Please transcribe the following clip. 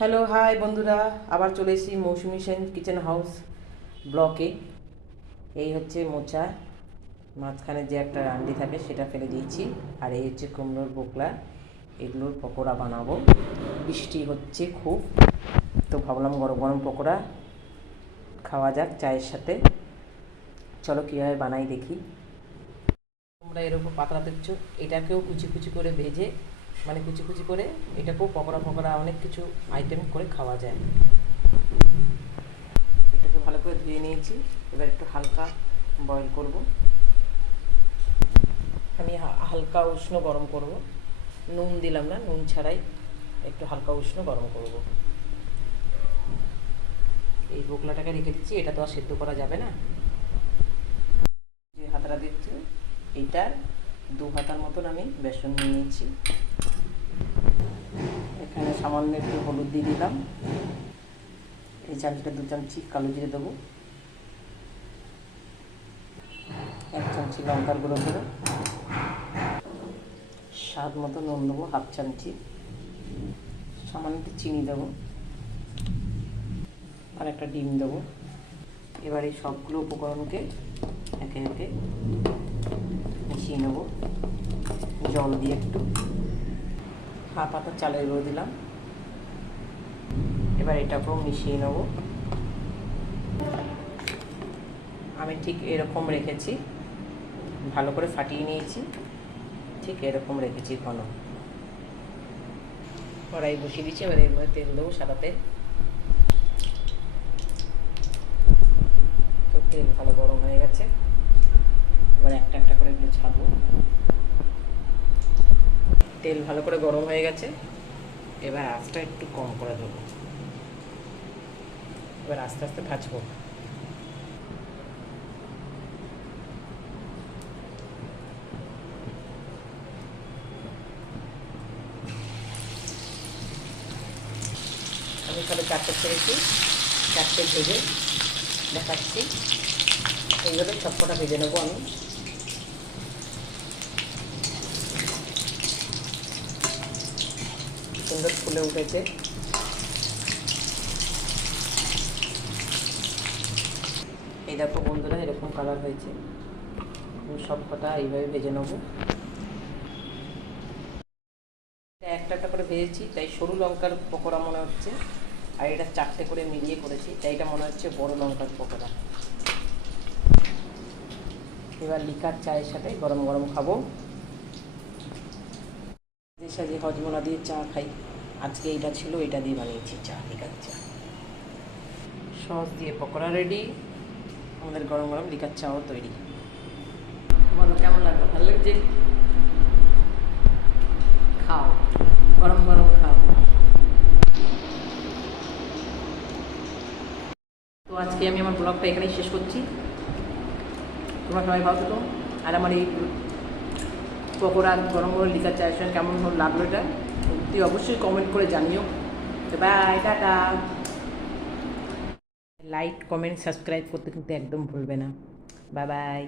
Hello hi বন্ধুরা। আবার চলে এসেছি মৌসুমি সেন কিচেন হাউস ব্লকে এই হচ্ছে মোচা। মাঝখানে যে একটা আন্ডি থাকে, সেটা ফেলে দিয়েছি। আর এই হচ্ছে কুমড়োর বোকলা এগুলোর পকোড়া বানাবো। বৃষ্টি হচ্ছে খুব। তো ভাবলাম গরম গরম পকোড়া খাওয়া যাক চায়ের সাথে। চলো কীভাবে বানাই দেখি। তোমরা এরকম পাতলা দেখছ। এটাকেও কুচি কুচি করে ভেজে মানে কুচি কুচি করে এটাকেও পকোড়া পকোড়া অনেক কিছু আইটেম করে খাওয়া যায়। এটাকে ভালো করে ধুয়ে নিয়েছি। এবার একটু হালকা বয়েল করব। আমি হালকা উষ্ণ গরম করব। নুন দিলাম না, নুন ছাড়াই একটু হালকা উষ্ণ গরম করব। এই বোকলাটাকে রেখে দিচ্ছি, এটা তো আর সেদ্ধ করা যাবে না। যে হাতাটা দিচ্ছি এইটার দু হাতার মতন আমি বেসন নিয়েছি। এখানে সামান্য একটু হলুদ দিয়ে দিলাম। এই চামচটা, দু চামচি কালো জিরে দেবো। এক চামচি লঙ্কার গুঁড়ো দেবো। স্বাদ মতো নুন দেবো, হাফ চামচি। সামান্য একটু চিনি দেবো। আর একটা ডিম দেবো। এবার এই সবগুলো উপকরণকে একে একে মিশিয়ে নেব। জল দিয়ে একটু। হাফ পাতা চালের গুঁড়ো দিলাম। এবার এটাকেও মিশিয়ে নেব। আমি ঠিক এরকম রেখেছি। ভালো করে ফাটিয়ে নিয়েছি। ঠিক এরকম রেখেছি ঘন। কড়াই বসিয়ে দিচ্ছি। এবার এর মধ্যে তেল দেবো সাদা তেল তো তেল ভালো গরম হয়ে গেছে। এবার একটা একটা করে এগুলো ছাড়বো। তেল ভালো করে গরম হয়ে গেছে। এবার আঁচটা একটু কম করে দেবো এবার আস্তে আস্তে ভাজবো। আমি তাহলে চারটে ছেড়েছি চারটে ভেজে দেখাচ্ছি। এইভাবে সবকটা ভেজে নেব আমি। সুন্দর ফুলে উঠেছে। এই দেখো বন্ধুরা, এরকম কালার হয়েছে। সব কটা এইভাবে ভেজে নেব। একটা একটা করে ভেজেছি, তাই সরু লঙ্কার পকোড়া মনে হচ্ছে। আর এটা চারটে করে মিলিয়ে করেছি, তাই এটা মনে হচ্ছে বড় লঙ্কার পকোড়া। এবার লিকার চায়ের সাথে গরম গরম খাব। যে সাজে হজমোলা দিয়ে চা খাই। আজকে এটা ছিল এটা দিয়ে বানিয়েছি চা লিকার চা। সস দিয়ে পকোড়া রেডি আমাদের গরম গরম লিকার চাও তৈরি। বলো, কেমন লাগল? ভালো লাগছে? খাও, গরম গরম খাও। তো আজকে আমি আমার ব্লগটা এখানেই শেষ করছি। তোমরা সবাই ভালো থেকো। আর আমার এই পকোড়া গরম গরম লিকার চায়ের সঙ্গে কেমন লাগল এটা? তুই অবশ্যই কমেন্ট করে জানিও। তো bye tata. Like comment subscribe করতে কিন্তু একদম ভুলবে না। Bye bye